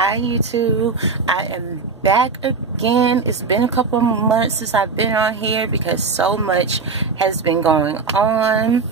Hi YouTube, I am back again. It's been a couple of months since I've been on here because so much has been going on.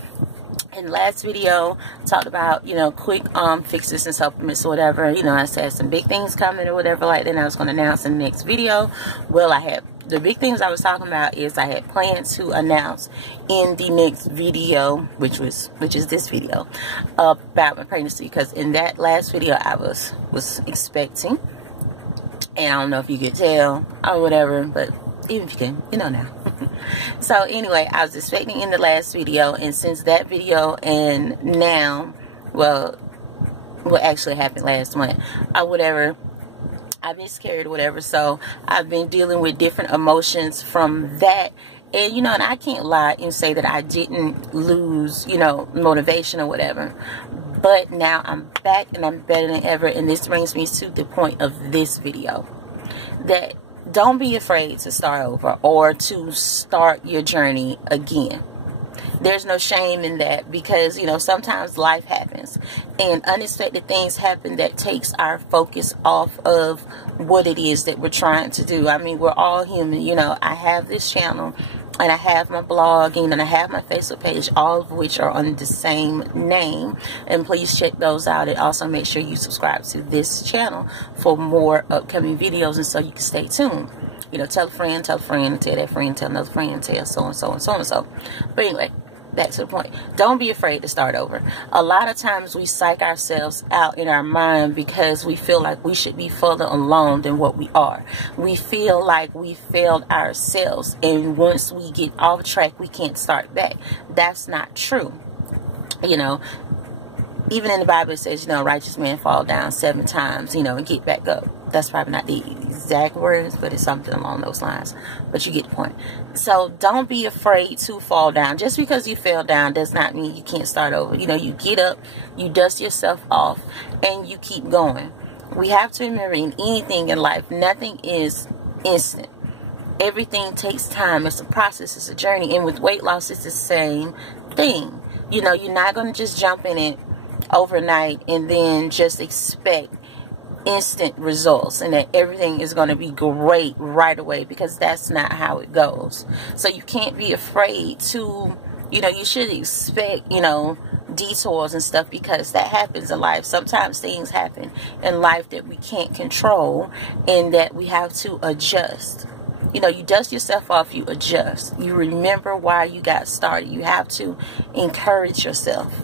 In the last video, I talked about, quick fixes and supplements or whatever. I said some big things coming or whatever like that, and I was going to announce in the next video. Well, the big things I was talking about is I had planned to announce in the next video, which is this video, about my pregnancy, because in that last video I was expecting, and I don't know if you could tell or whatever, but even if you can, you know now. So anyway, I was expecting in the last video, and since that video and now, well, what actually happened last month or whatever, I miscarried or whatever, so I've been dealing with different emotions from that. And and I can't lie and say that I didn't lose, motivation or whatever. But now I'm back and I'm better than ever, and this brings me to the point of this video. That don't be afraid to start over or to start your journey again. There's no shame in that, because sometimes life happens and unexpected things happen that takes our focus off of what it is that we're trying to do. I mean, we're all human. I have this channel and I have my blogging and I have my Facebook page, all of which are on the same name, and please check those out. And also make sure you subscribe to this channel for more upcoming videos, and so you can stay tuned. Tell a friend, tell that friend, tell another friend, tell so and so and so and so. But anyway, back to the point. Don't be afraid to start over. A lot of times we psych ourselves out in our mind because we feel like we should be further along than what we are. We feel like we failed ourselves, and once we get off track, we can't start back. That's not true. Even in the Bible it says, righteous men fall down 7 times, and get back up. That's probably not the exact words, but it's something along those lines. But you get the point. So don't be afraid to fall down. Just because you fell down does not mean you can't start over. You get up, you dust yourself off, and you keep going. We have to remember, in anything in life, nothing is instant. Everything takes time. It's a process. It's a journey. And with weight loss, it's the same thing. You're not going to just jump in it overnight and then just expect instant results and that everything is going to be great right away, because that's not how it goes. So you can't be afraid to, you should expect, detours and stuff, because that happens in life. Sometimes things happen in life that we can't control and that we have to adjust. You dust yourself off, you adjust. You remember why you got started. You have to encourage yourself.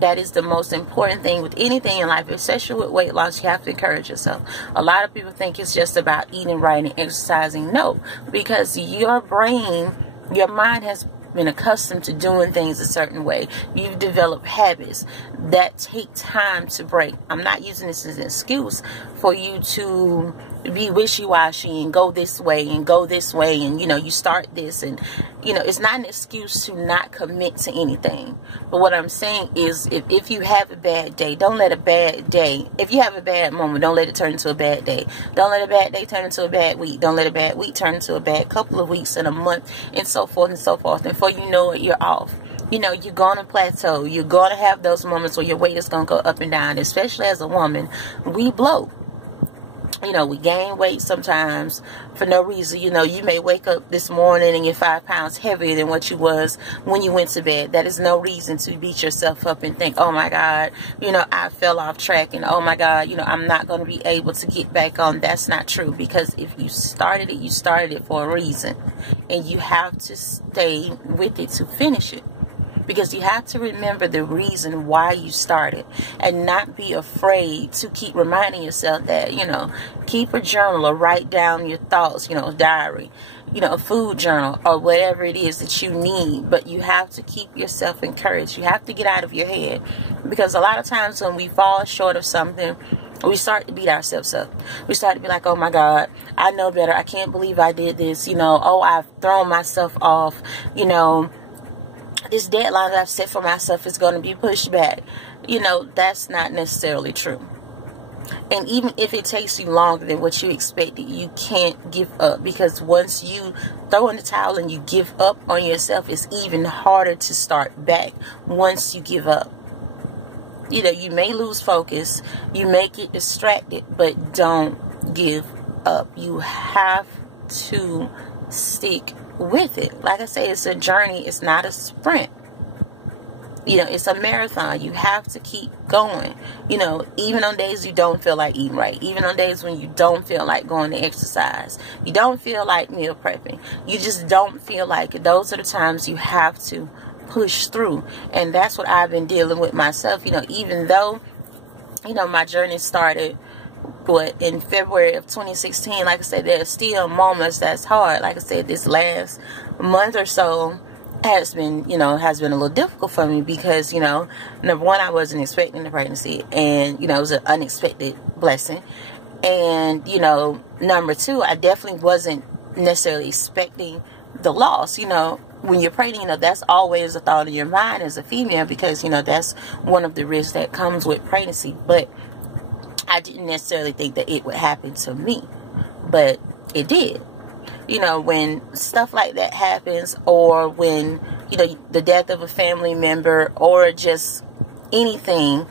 That is the most important thing with anything in life, especially with weight loss. You have to encourage yourself. A lot of people think it's just about eating right and exercising. No, because your brain, your mind has been accustomed to doing things a certain way. You've developed habits that take time to break. I'm not using this as an excuse for you to be wishy-washy and go this way and go this way, and you start this, and it's not an excuse to not commit to anything. But what I'm saying is, if you have a bad day, don't let a bad day, if you have a bad moment, don't let it turn into a bad day. Don't let a bad day turn into a bad week. Don't let a bad week turn into a bad couple of weeks and a month, and so forth and so forth. And before you know it, you're off. You're going to plateau. You're going to have those moments where your weight is going to go up and down. Especially as a woman, we bloat. We gain weight sometimes for no reason. You may wake up this morning and you're 5 pounds heavier than what you was when you went to bed. That is no reason to beat yourself up and think, oh my God, I fell off track, and oh my God, I'm not going to be able to get back on. That's not true, because if you started it, you started it for a reason, and you have to stay with it to finish it. Because you have to remember the reason why you started, and not be afraid to keep reminding yourself that, keep a journal or write down your thoughts, diary, a food journal or whatever it is that you need. But you have to keep yourself encouraged. You have to get out of your head, because a lot of times when we fall short of something, we start to beat ourselves up. We start to be like, oh my God, I know better. I can't believe I did this. Oh, I've thrown myself off. This deadline that I've set for myself is going to be pushed back. That's not necessarily true. And even if it takes you longer than what you expected, you can't give up, because once you throw in the towel and you give up on yourself, it's even harder to start back once you give up. You know, you may lose focus, you may get distracted, but don't give up. You have to stick with it. Like I say, it's a journey. It's not a sprint. You know, it's a marathon. You have to keep going. You know, even on days you don't feel like eating right. Even on days when you don't feel like going to exercise. You don't feel like meal prepping. You just don't feel like it. Those are the times you have to push through. And that's what I've been dealing with myself. You know, even though, you know, my journey started in February of 2016. Like I said, there's still moments that's hard. Like I said, this last month or so has been, you know, a little difficult for me because, you know, number one, I wasn't expecting the pregnancy, and, you know, it was an unexpected blessing. And, you know, number two, I definitely wasn't necessarily expecting the loss. You know, when you're pregnant, you know, that's always a thought in your mind as a female, because, you know, that's one of the risks that comes with pregnancy. But I didn't necessarily think that it would happen to me, but it did. You know, when stuff like that happens, or when, you know, the death of a family member, or just anything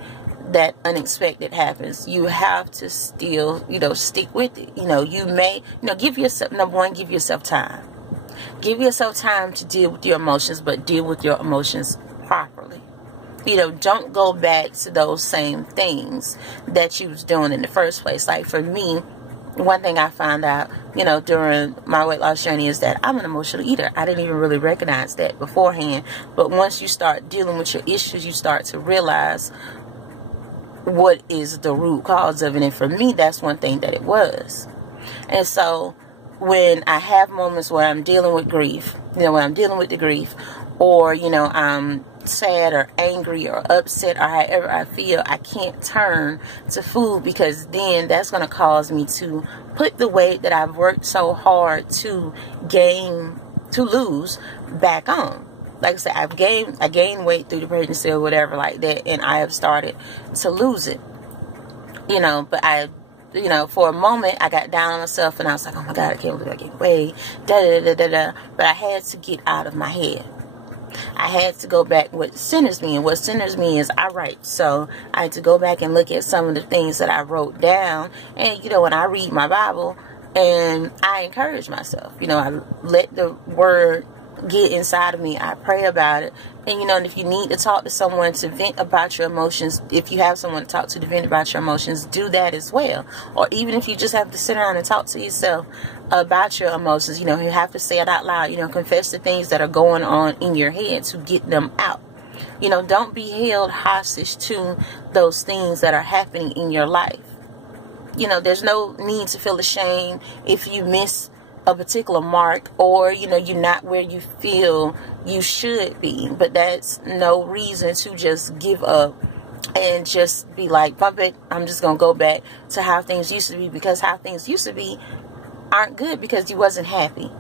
that unexpected happens, you have to still, you know, stick with it. You know, you may, you know, give yourself, number one, give yourself time. Give yourself time to deal with your emotions, but deal with your emotions properly. You know, don't go back to those same things that you was doing in the first place. Like for me, one thing I found out, you know, during my weight loss journey is that I'm an emotional eater. I didn't even really recognize that beforehand. But once you start dealing with your issues, you start to realize what is the root cause of it. And for me, that's one thing that it was. And so when I have moments where I'm dealing with grief, you know, when I'm dealing with the grief, or, you know, I'm sad or angry or upset, or however I feel, I can't turn to food, because then that's going to cause me to put the weight that I've worked so hard to lose back on. Like I said, I gained weight through the pregnancy or whatever like that, and I have started to lose it. You know, but you know, for a moment, I got down on myself, and I was like, oh my God, I can't believe I gained weight, But I had to get out of my head. I had to go back what centers me, and what centers me is I write. So I had to go back and look at some of the things that I wrote down. And, you know, when I read my Bible, and I encourage myself, you know, I let the word get inside of me. I pray about it. And, you know, if you need to talk to someone to vent about your emotions, if you have someone to talk to vent about your emotions, do that as well. Or even if you just have to sit around and talk to yourself about your emotions, you know, you have to say it out loud, you know, confess the things that are going on in your head to get them out. You know, don't be held hostage to those things that are happening in your life. You know, there's no need to feel ashamed if you miss a particular mark, or, you know, you're not where you feel you should be. But that's no reason to just give up and just be like, bump it, I'm just going to go back to how things used to be, because how things used to be aren't good, because you wasn't happy.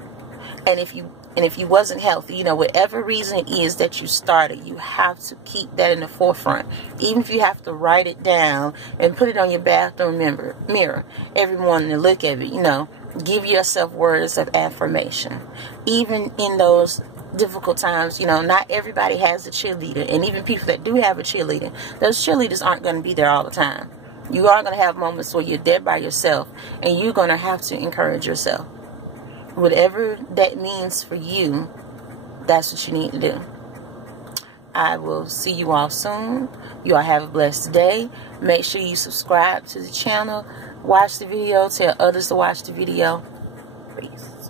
And if you wasn't healthy, you know, whatever reason it is that you started, you have to keep that in the forefront. Even if you have to write it down and put it on your bathroom mirror every morning and look at it, you know, give yourself words of affirmation. Even in those difficult times, you know, not everybody has a cheerleader. And even people that do have a cheerleader, those cheerleaders aren't going to be there all the time. You are going to have moments where you're there by yourself, and you're going to have to encourage yourself. Whatever that means for you, that's what you need to do. I will see you all soon. You all have a blessed day. Make sure you subscribe to the channel. Watch the video. Tell others to watch the video. Peace.